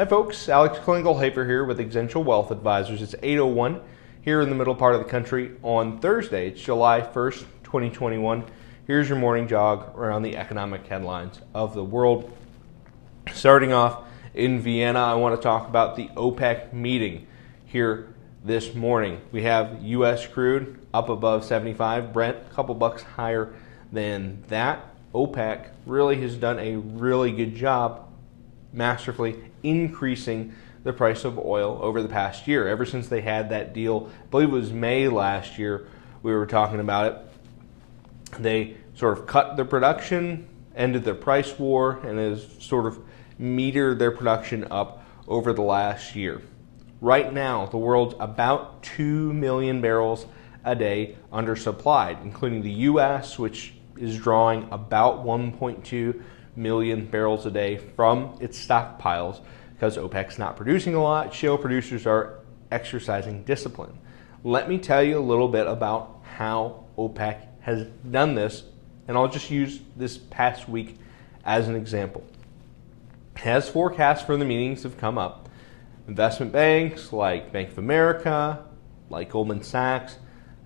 Hi folks, Alex Klingelhoeffer here with Exencial Wealth Advisors. It's 8:01 here in the middle part of the country on Thursday. It's July 1st, 2021. Here's your morning jog around the economic headlines of the world. Starting off in Vienna, I want to talk about the OPEC meeting here this morning. We have U.S. crude up above 75, Brent a couple bucks higher than that. OPEC really has done a really good job masterfully increasing the price of oil over the past year. Ever since they had that deal, I believe it was May last year, we were talking about it. They sort of cut their production, ended their price war, and has sort of metered their production up over the last year. Right now, the world's about 2 million barrels a day undersupplied, including the U.S., which is drawing about 1.2 million barrels a day from its stockpiles because OPEC's not producing a lot. Shale producers are exercising discipline. Let me tell you a little bit about how OPEC has done this, and I'll just use this past week as an example. As forecasts for the meetings have come up, investment banks like Bank of America, like Goldman Sachs,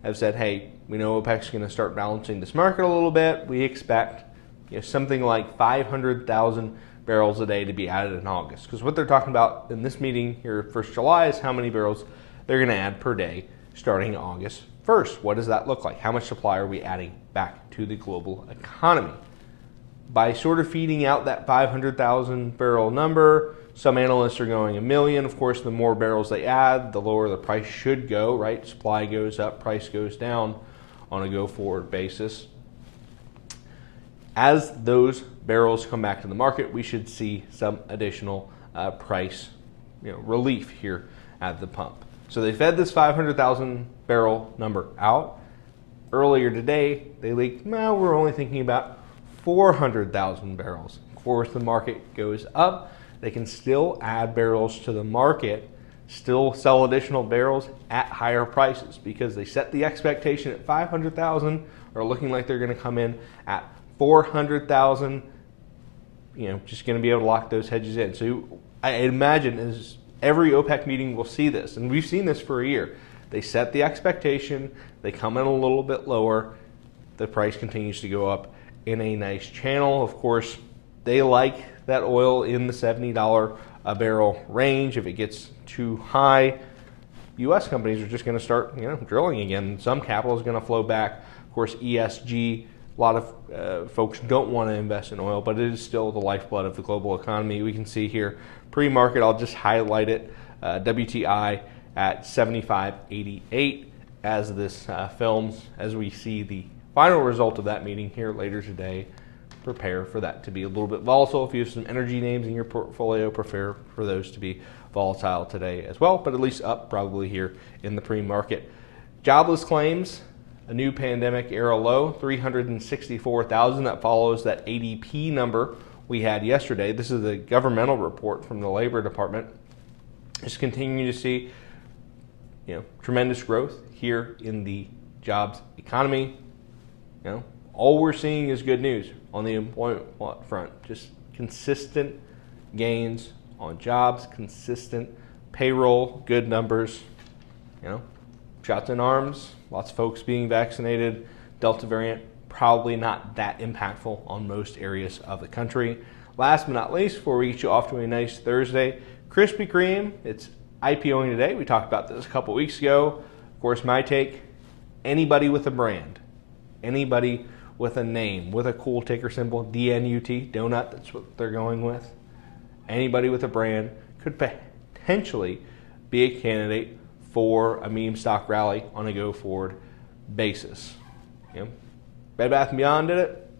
have said, hey, we know OPEC's going to start balancing this market a little bit. We expect something like 500,000 barrels a day to be added in August. Because what they're talking about in this meeting here 1st July is how many barrels they're going to add per day starting August 1st. What does that look like? How much supply are we adding back to the global economy? By sort of feeding out that 500,000 barrel number, some analysts are going 1 million. Of course, the more barrels they add, the lower the price should go, right? Supply goes up, price goes down on a go-forward basis. As those barrels come back to the market, we should see some additional price relief here at the pump. So they fed this 500,000 barrel number out. Earlier today, they leaked, well, we're only thinking about 400,000 barrels. Of course, the market goes up. They can still add barrels to the market, still sell additional barrels at higher prices because they set the expectation at 500,000, are looking like they're going to come in at 400,000, just going to be able to lock those hedges in. So I imagine as every OPEC meeting will see this, and we've seen this for a year. They set the expectation, they come in a little bit lower, the price continues to go up in a nice channel. Of course, they like that oil in the $70 a barrel range. If it gets too high, U.S. companies are just going to start drilling again. Some capital is going to flow back. Of course, ESG, a lot of folks don't want to invest in oil, but it is still the lifeblood of the global economy. We can see here, pre-market, I'll just highlight it, WTI at 75.88 as this films, as we see the final result of that meeting here later today. Prepare for that to be a little bit volatile. If you have some energy names in your portfolio, prepare for those to be volatile today as well, but at least up probably here in the pre-market. Jobless claims, a new pandemic era low, 364,000. That follows that ADP number we had yesterday. This is the governmental report from the Labor Department. Just continuing to see tremendous growth here in the jobs economy. All we're seeing is good news on the employment front. Just consistent gains on jobs, consistent payroll, good numbers. Shots in arms, lots of folks being vaccinated. Delta variant, probably not that impactful on most areas of the country. Last but not least, before we get you off to a nice Thursday, Krispy Kreme, it's IPOing today. We talked about this a couple weeks ago. Of course, my take, anybody with a brand, anybody with a name, with a cool ticker symbol, DNUT, donut, that's what they're going with. Anybody with a brand could potentially be a candidate for a meme stock rally on a go-forward basis. Bed Bath & Beyond did it.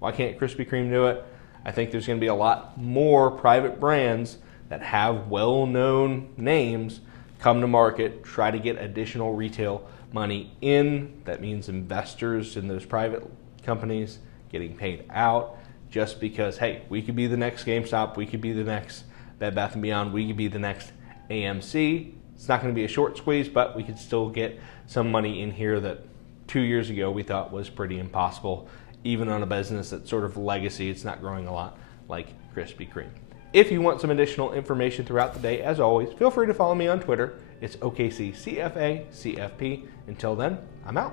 Why can't Krispy Kreme do it? I think there's going to be a lot more private brands that have well-known names come to market, try to get additional retail money in. That means investors in those private companies getting paid out just because, hey, we could be the next GameStop, we could be the next Bed Bath & Beyond, we could be the next AMC. It's not going to be a short squeeze, but we could still get some money in here that 2 years ago we thought was pretty impossible, even on a business that's sort of legacy. It's not growing a lot like Krispy Kreme. If you want some additional information throughout the day, as always, feel free to follow me on Twitter. It's OKCCFACFP. Until then, I'm out.